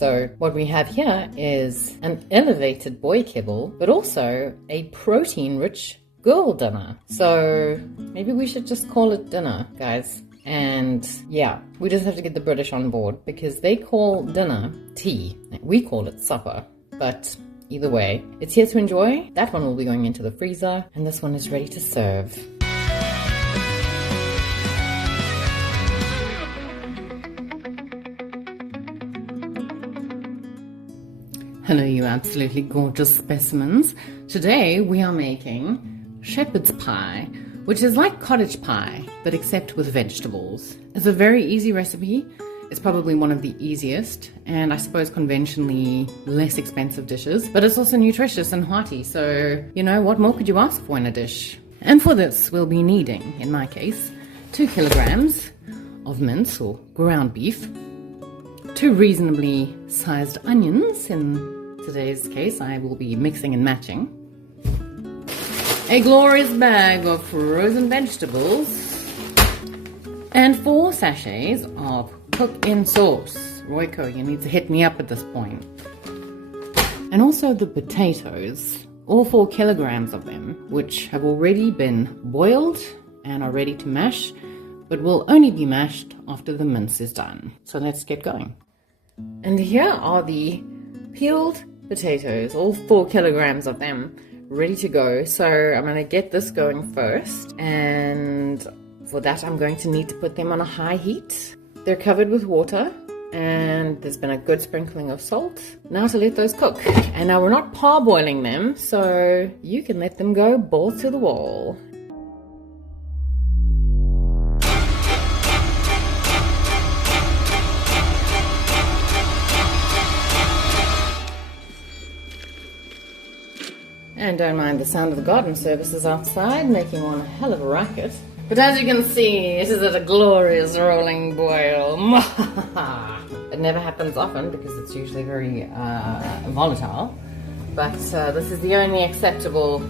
So what we have here is an elevated boy kibble, but also a protein-rich girl dinner. So maybe we should just call it dinner, guys. And yeah, we just have to get the British on board because they call dinner tea. We call it supper, but either way, it's here to enjoy. That one will be going into the freezer, and this one is ready to serve. Hello, you absolutely gorgeous specimens. Today we are making shepherd's pie, which is like cottage pie, but except with vegetables. It's a very easy recipe. It's probably one of the easiest and I suppose conventionally less expensive dishes, but it's also nutritious and hearty. So, you know, what more could you ask for in a dish? And for this, we'll be needing, in my case, 2 kilograms of mince or ground beef, 2 reasonably sized onions. In today's case, I will be mixing and matching. A glorious bag of frozen vegetables, and 4 sachets of cook-in sauce. Royco, you need to hit me up at this point. And also the potatoes, all 4 kilograms of them, which have already been boiled and are ready to mash, but will only be mashed after the mince is done. So let's get going. And here are the peeled potatoes, all 4 kilograms of them, ready to go. So I'm going to get this going first, and for that I'm going to need to put them on a high heat. They're covered with water and there's been a good sprinkling of salt. Now to let those cook. And now we're not parboiling them, so you can let them go balls to the wall. And don't mind the sound of the garden services outside, making one hell of a racket. But as you can see, it is at a glorious rolling boil. It never happens often because it's usually very volatile. But this is the only acceptable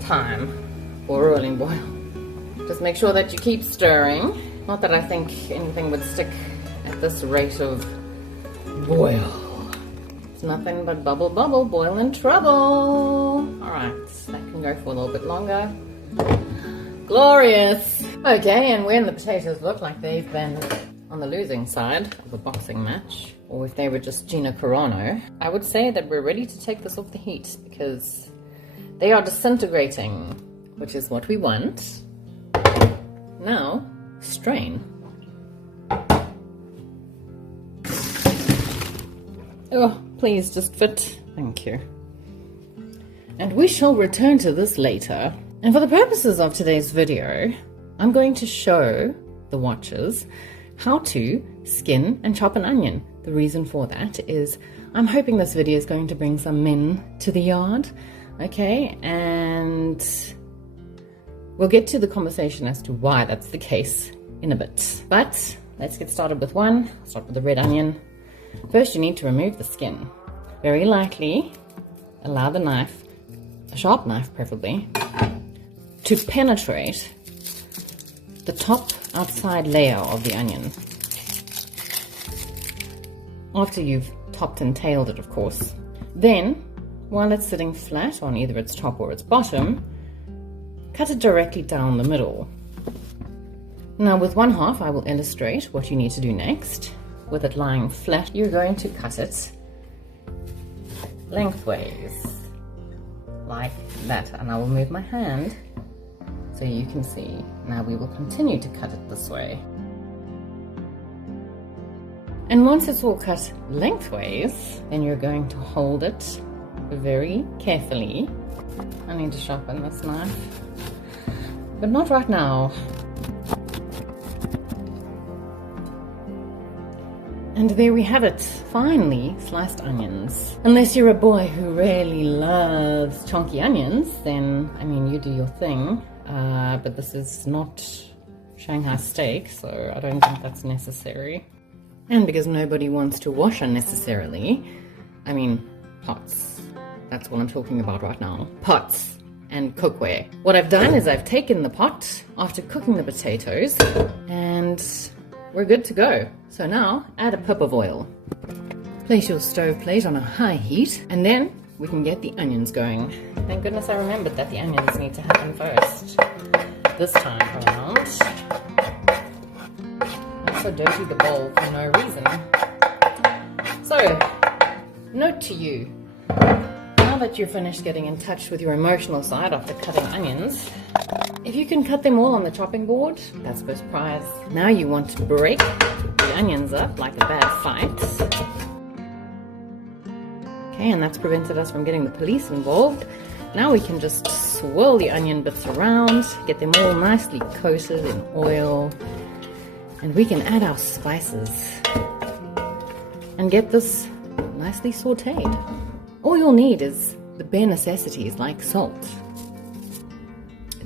time for a rolling boil. Just make sure that you keep stirring. Not that I think anything would stick at this rate of boil. Nothing but bubble, bubble, boil in trouble. Alright, that can go for a little bit longer. Glorious! Okay, and when the potatoes look like they've been on the losing side of a boxing match, or if they were just Gina Carano, I would say that we're ready to take this off the heat because they are disintegrating, which is what we want. Now, strain. Oh, please just fit. Thank you. And we shall return to this later. And for the purposes of today's video, I'm going to show the watchers how to skin and chop an onion. The reason for that is I'm hoping this video is going to bring some men to the yard. Okay, and we'll get to the conversation as to why that's the case in a bit. But let's get started with one. I'll start with the red onion. First, you need to remove the skin. Very lightly allow the knife, a sharp knife preferably, to penetrate the top outside layer of the onion. After you've topped and tailed it, of course. Then, while it's sitting flat on either its top or its bottom, cut it directly down the middle. Now with 1/2, I will illustrate what you need to do next. With it lying flat, you're going to cut it lengthways, like that. And I will move my hand so you can see. Now we will continue to cut it this way. And once it's all cut lengthways, then you're going to hold it very carefully. I need to sharpen this knife, but not right now. And there we have it, finely sliced onions. Unless you're a boy who really loves chunky onions, then, I mean, you do your thing. But this is not Shanghai steak, so I don't think that's necessary. And because nobody wants to wash unnecessarily, I mean, pots. That's what I'm talking about right now. Pots and cookware. What I've done is I've taken the pot after cooking the potatoes and we're good to go. So now add a pip of oil. Place your stove plate on a high heat, and then we can get the onions going. Thank goodness I remembered that the onions need to happen first. This time around. I also dirtied the bowl for no reason. So, note to you. Now that you're finished getting in touch with your emotional side after cutting onions, if you can cut them all on the chopping board, that's first prize. Now you want to break the onions up like a bad fight. Okay, and that's prevented us from getting the police involved. Now we can just swirl the onion bits around, get them all nicely coated in oil, and we can add our spices and get this nicely sauteed. All you'll need is the bare necessities like salt,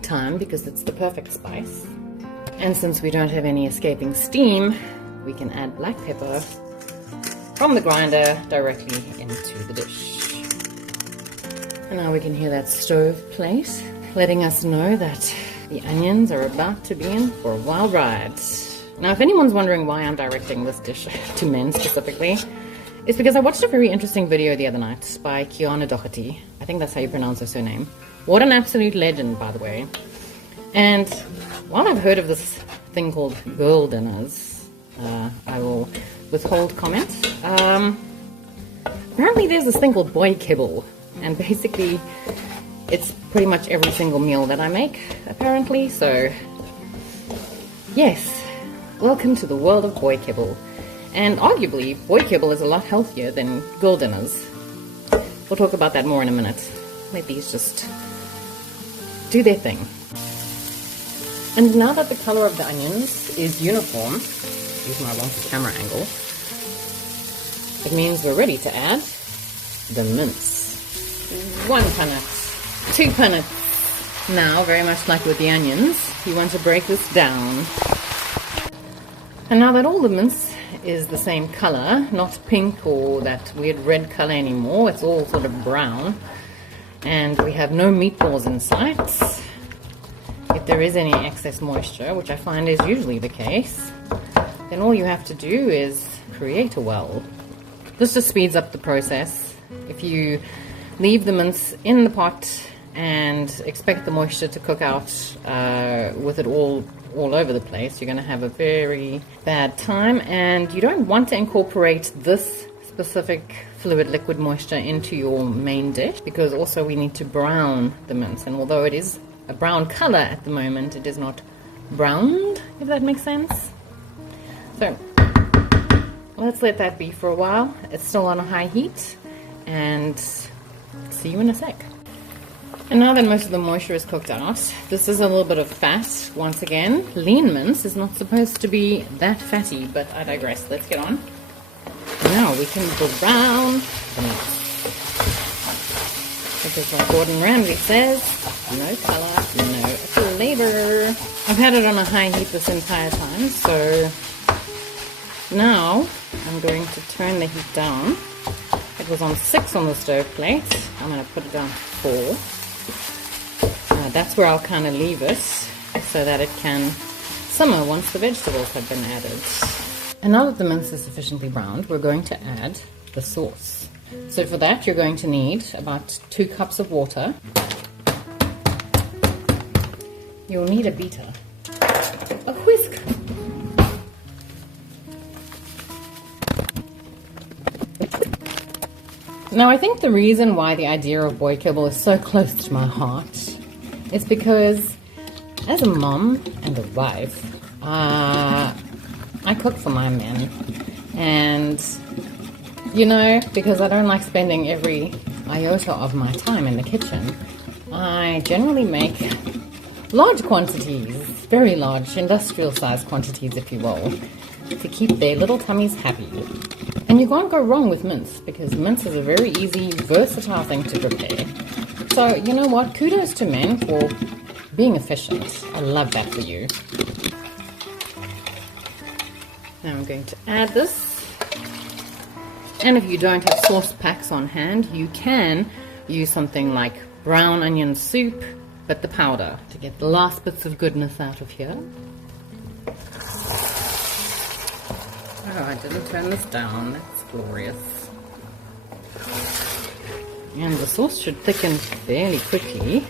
thyme because it's the perfect spice, and since we don't have any escaping steam, we can add black pepper from the grinder directly into the dish. And now we can hear that stove plate letting us know that the onions are about to be in for a wild ride. Now if anyone's wondering why I'm directing this dish to men specifically, it's because I watched a very interesting video the other night by Hearty. I think that's how you pronounce her surname. What an absolute legend, by the way. And while I've heard of this thing called girl dinners, I will withhold comment. Apparently there's this thing called boy kibble, and basically it's pretty much every single meal that I make, apparently. So yes, welcome to the world of boy kibble. And arguably, boy kibble is a lot healthier than girl dinners. We'll talk about that more in a minute. Let these just do their thing. And now that the color of the onions is uniform, use my wonky camera angle, it means we're ready to add the mince. 1 punnet, 2 punnets. Now, very much like with the onions, you want to break this down. And now that all the mince is the same color, not pink or that weird red color anymore, it's all sort of brown, and we have no meatballs in sight. If there is any excess moisture, which I find is usually the case, then all you have to do is create a well. This just speeds up the process. If you leave the mince in the pot and expect the moisture to cook out with it all over the place, you're going to have a very bad time, and you don't want to incorporate this specific fluid liquid moisture into your main dish, because also we need to brown the mince, and although it is a brown color at the moment, it is not browned, if that makes sense. So let's let that be for a while. It's still on a high heat, and see you in a sec. And now that most of the moisture is cooked out, this is a little bit of fat. Once again, lean mince is not supposed to be that fatty, but I digress. Let's get on. Now we can brown the mince. Because like Gordon Ramsay says, no color, no flavor. I've had it on a high heat this entire time, so now I'm going to turn the heat down. It was on 6 on the stove plate. I'm going to put it down to 4. That's where I'll kind of leave it so that it can simmer once the vegetables have been added. And now that the mince is sufficiently browned, we're going to add the sauce. So for that, you're going to need about 2 cups of water. You'll need a beater, a whisk. Now I think the reason why the idea of boy kibble is so close to my heart is because as a mom and a wife, I cook for my men, and you know, because I don't like spending every iota of my time in the kitchen, I generally make large quantities, very large, industrial size quantities if you will, to keep their little tummies happy. And you can't go wrong with mince, because mince is a very easy, versatile thing to prepare. So, you know what? Kudos to men for being efficient. I love that for you. Now I'm going to add this. And if you don't have sauce packs on hand, you can use something like brown onion soup, but the powder, to get the last bits of goodness out of here. Oh, I didn't turn this down. That's glorious. And the sauce should thicken fairly quickly.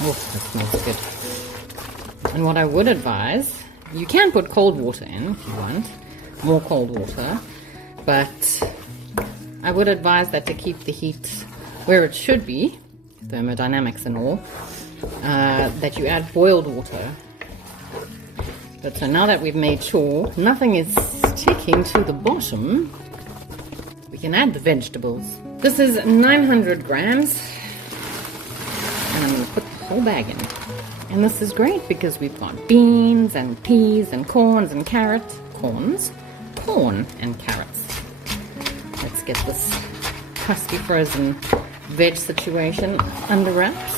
Oh, that smells good. And what I would advise, you can put cold water in if you want, more cold water, but I would advise that to keep the heat where it should be, thermodynamics and all, that you add boiled water. But so now that we've made sure nothing is sticking to the bottom, we can add the vegetables. This is 900 grams, and I'm going to put the whole bag in. And this is great because we've got beans and peas and corns and carrots. Corn and carrots. Let's get this crusty frozen veg situation under wraps.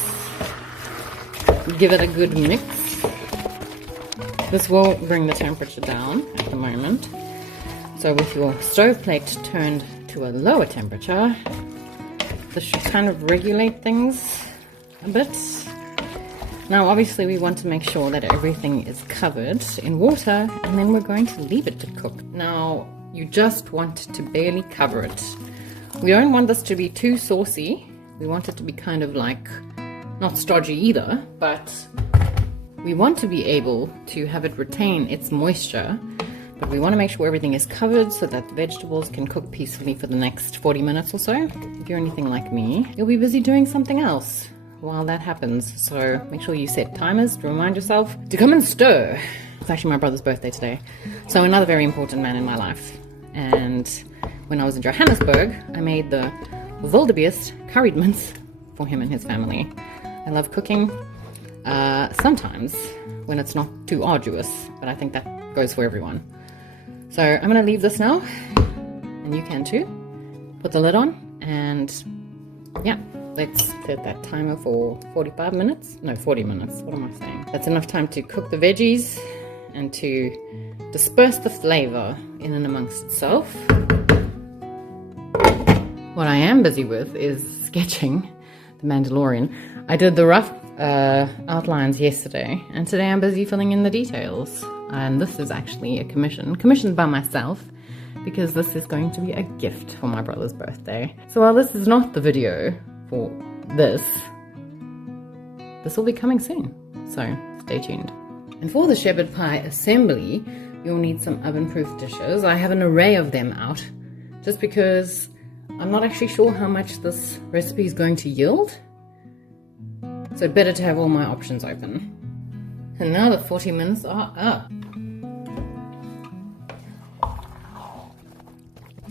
Give it a good mix. This will bring the temperature down at the moment. So with your stove plate turned to a lower temperature, this should kind of regulate things a bit. Now obviously we want to make sure that everything is covered in water, and then we're going to leave it to cook. Now you just want to barely cover it. We don't want this to be too saucy. We want it to be kind of like, not stodgy either, but we want to be able to have it retain its moisture, but we want to make sure everything is covered so that the vegetables can cook peacefully for the next 40 minutes or so. If you're anything like me, you'll be busy doing something else while that happens. So make sure you set timers to remind yourself to come and stir. It's actually my brother's birthday today, so another very important man in my life. And when I was in Johannesburg, I made the wildebeest curried mince for him and his family. I love cooking, sometimes when it's not too arduous, but I think that goes for everyone. So I'm going to leave this now, and you can too. Put the lid on, and yeah, let's set that timer for 45 minutes. No, 40 minutes. What am I saying? That's enough time to cook the veggies and to disperse the flavor in and amongst itself. What I am busy with is sketching The Mandalorian. I did the rough outlines yesterday, and today I'm busy filling in the details. And this is actually a commissioned by myself, because this is going to be a gift for my brother's birthday. So while this is not the video for this will be coming soon, so stay tuned. And for the shepherd pie assembly, you'll need some oven-proof dishes. I have an array of them out, just because I'm not actually sure how much this recipe is going to yield. So better to have all my options open. And now the 40 minutes are up.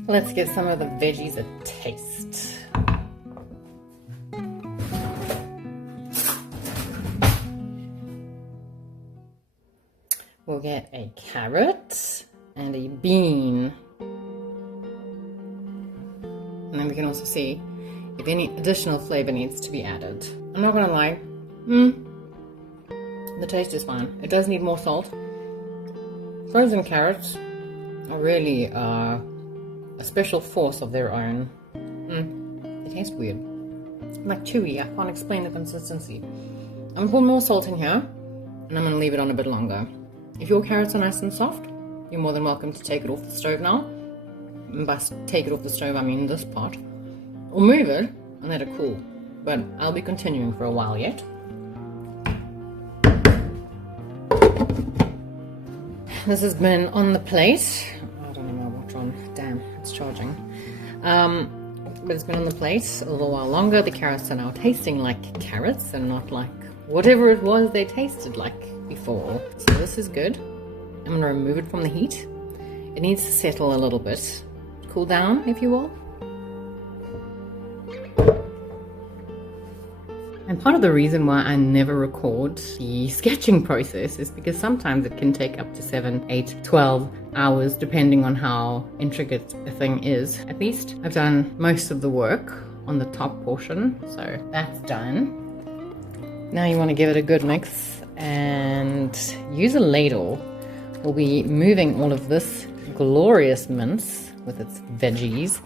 Let's give some of the veggies a taste. We'll get a carrot and a bean. And then we can also see if any additional flavor needs to be added. I'm not gonna lie, the taste is fine. It does need more salt. Frozen carrots are really a special force of their own. They taste weird. Like chewy, I can't explain the consistency. I'm gonna put more salt in here, and I'm gonna leave it on a bit longer. If your carrots are nice and soft, you're more than welcome to take it off the stove now. And by take it off the stove, I mean this part. Or move it and let it cool. But I'll be continuing for a while yet. This has been on the plate. I don't know my watch on. Damn, it's charging. But it's been on the plate a little while longer. The carrots are now tasting like carrots and not like whatever it was they tasted like before. So this is good. I'm going to remove it from the heat. It needs to settle a little bit. Cool down, if you will. And part of the reason why I never record the sketching process is because sometimes it can take up to 7, 8, 12 hours depending on how intricate a thing is. At least I've done most of the work on the top portion, so that's done. Now you want to give it a good mix and use a ladle. We'll be moving all of this glorious mince with its veggies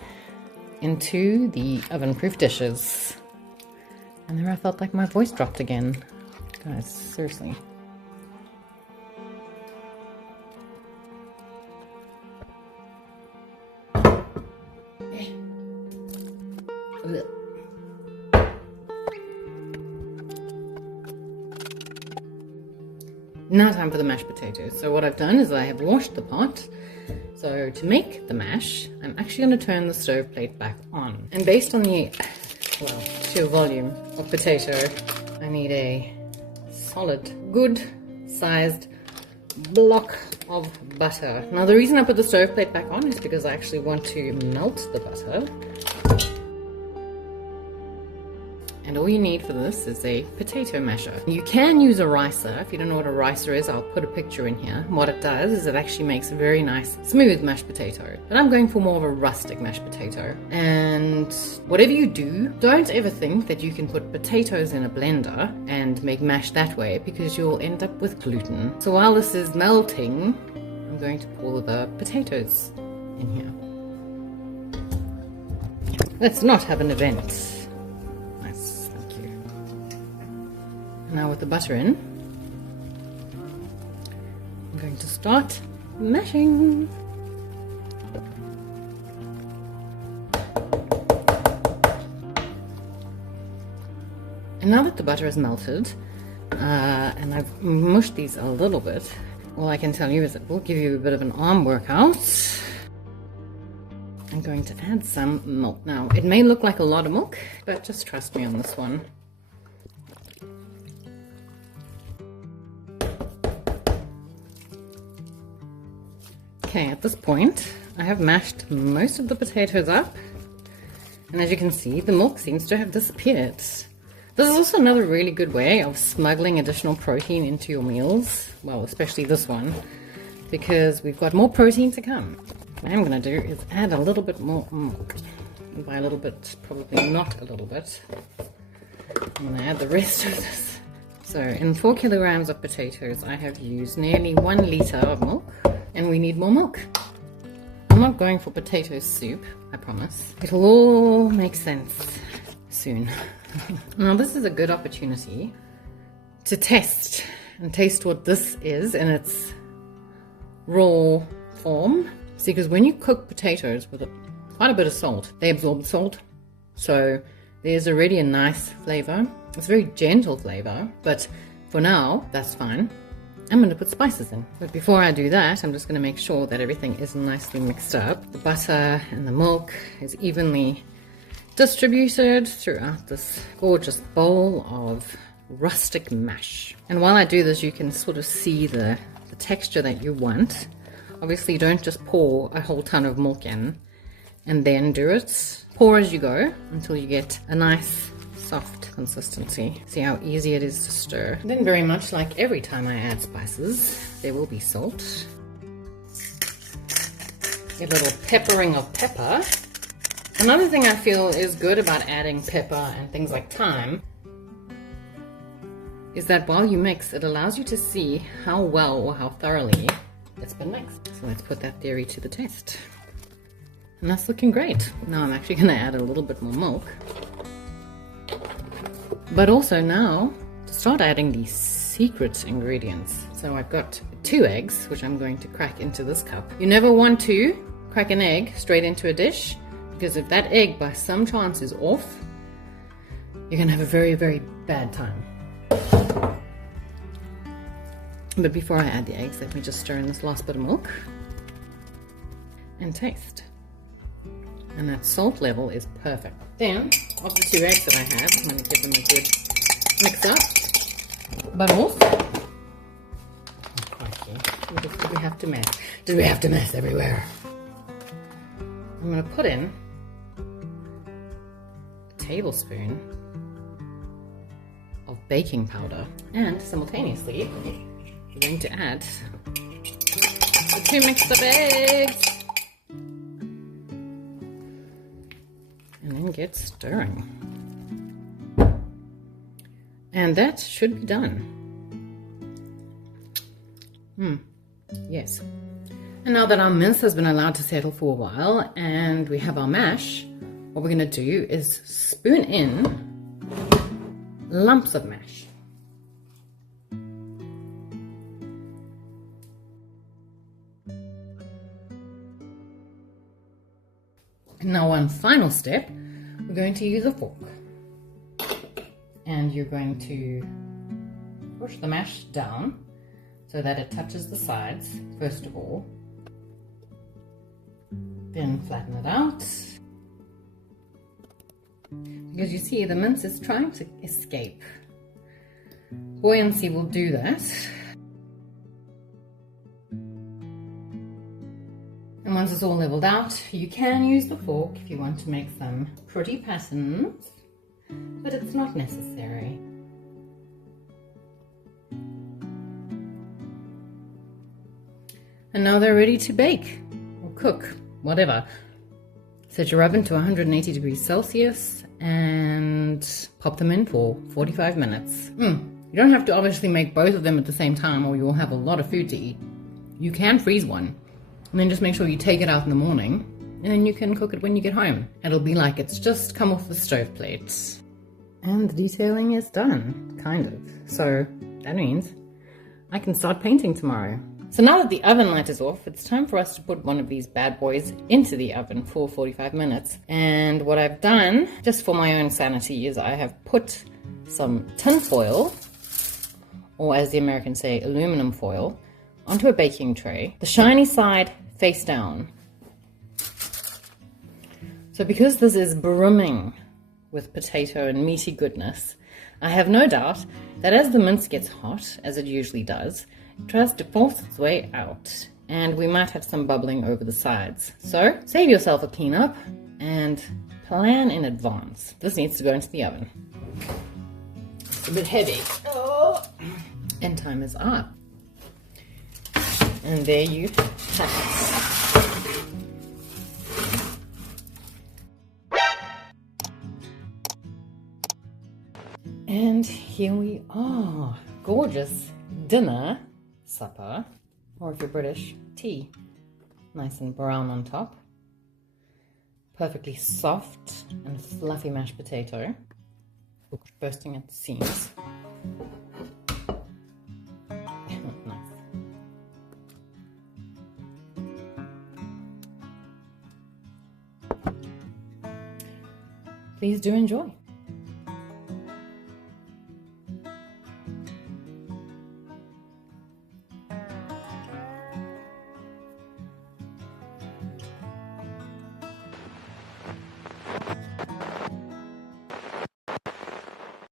into the oven-proof dishes. And there I felt like my voice dropped again. Guys, seriously. Ugh. Now time for the mashed potatoes. So what I've done is I have washed the pot. So to make the mash, I'm actually going to turn the stove plate back on. And based on the, sheer volume of potato, I need a solid, good sized block of butter. Now the reason I put the stove plate back on is because I actually want to melt the butter. And all you need for this is a potato masher. You can use a ricer. If you don't know what a ricer is, I'll put a picture in here. What it does is it actually makes a very nice, smooth mashed potato. But I'm going for more of a rustic mashed potato. And whatever you do, don't ever think that you can put potatoes in a blender and make mash that way, because you'll end up with gluten. So while this is melting, I'm going to pour the potatoes in here. Let's not have an event. Now with the butter in, I'm going to start mashing. And now that the butter is melted, and I've mushed these a little bit, all I can tell you is it will give you a bit of an arm workout. I'm going to add some milk. Now, it may look like a lot of milk, but just trust me on this one. Okay, at this point, I have mashed most of the potatoes up, and as you can see, the milk seems to have disappeared. This is also another really good way of smuggling additional protein into your meals, well, especially this one, because we've got more protein to come. What I'm going to do is add a little bit more milk. And by a little bit, probably not a little bit. I'm going to add the rest of this. So, in 4 kilograms of potatoes, I have used nearly 1 liter of milk. And we need more milk. I'm not going for potato soup, I promise. It'll all make sense soon. Now this is a good opportunity to test and taste what this is in its raw form. See, because when you cook potatoes with quite a bit of salt, they absorb salt. So there's already a nice flavor. It's a very gentle flavor, but for now, that's fine. I'm going to put spices in. But before I do that, I'm just going to make sure that everything is nicely mixed up. The butter and the milk is evenly distributed throughout this gorgeous bowl of rustic mash. And while I do this, you can sort of see the texture that you want. Obviously, don't just pour a whole ton of milk in and then do it. Pour as you go until you get a nice soft consistency. See how easy it is to stir. And then very much like every time I add spices, there will be salt. A little peppering of pepper. Another thing I feel is good about adding pepper and things like thyme is that while you mix, it allows you to see how well or how thoroughly it's been mixed. So let's put that theory to the test. And that's looking great. Now I'm actually going to add a little bit more milk. But also now, to start adding the secret ingredients. So I've got 2 eggs, which I'm going to crack into this cup. You never want to crack an egg straight into a dish, because if that egg by some chance is off, you're going to have a very, very bad time. But before I add the eggs, let me just stir in this last bit of milk and taste. And that salt level is perfect. Then, of the 2 eggs that I have, I'm going to give them a good mix up. But also, did we have to mess? Did we have to mess everywhere? I'm going to put in a tablespoon of baking powder, and simultaneously, we're going to add the 2 mixed up eggs. And then get stirring. And that should be done. Yes. And now that our mince has been allowed to settle for a while and we have our mash, what we're going to do is spoon in lumps of mash. Now one final step, we're We're going to use a fork. And you're going to push the mash down so that it touches the sides, first of all. Then flatten it out. Because you see, the mince is trying to escape. Buoyancy will do that. And once it's all leveled out, you can use the fork if you want to make some pretty patterns, but it's not necessary. And now they're ready to bake or cook, whatever. Set your oven to 180 degrees Celsius and pop them in for 45 minutes. You don't have to obviously make both of them at the same time or you'll have a lot of food to eat. You can freeze one and then just make sure you take it out in the morning and then you can cook it when you get home. It'll be like it's just come off the stove plate. And the detailing is done, kind of. So that means I can start painting tomorrow. So now that the oven light is off, it's time for us to put one of these bad boys into the oven for 45 minutes. And what I've done, just for my own sanity, is I have put some tin foil, or as the Americans say, aluminum foil, onto a baking tray, the shiny side face down. So because this is brimming with potato and meaty goodness, I have no doubt that as the mince gets hot, as it usually does, it tries to force its way out, and we might have some bubbling over the sides. So save yourself a cleanup and plan in advance. This needs to go into the oven. It's a bit heavy. Oh. And time is up. And there you have it. And here we are. Gorgeous dinner, supper, or if you're British, tea. Nice and brown on top. Perfectly soft and fluffy mashed potato. Bursting at the seams. Nice. Please do enjoy.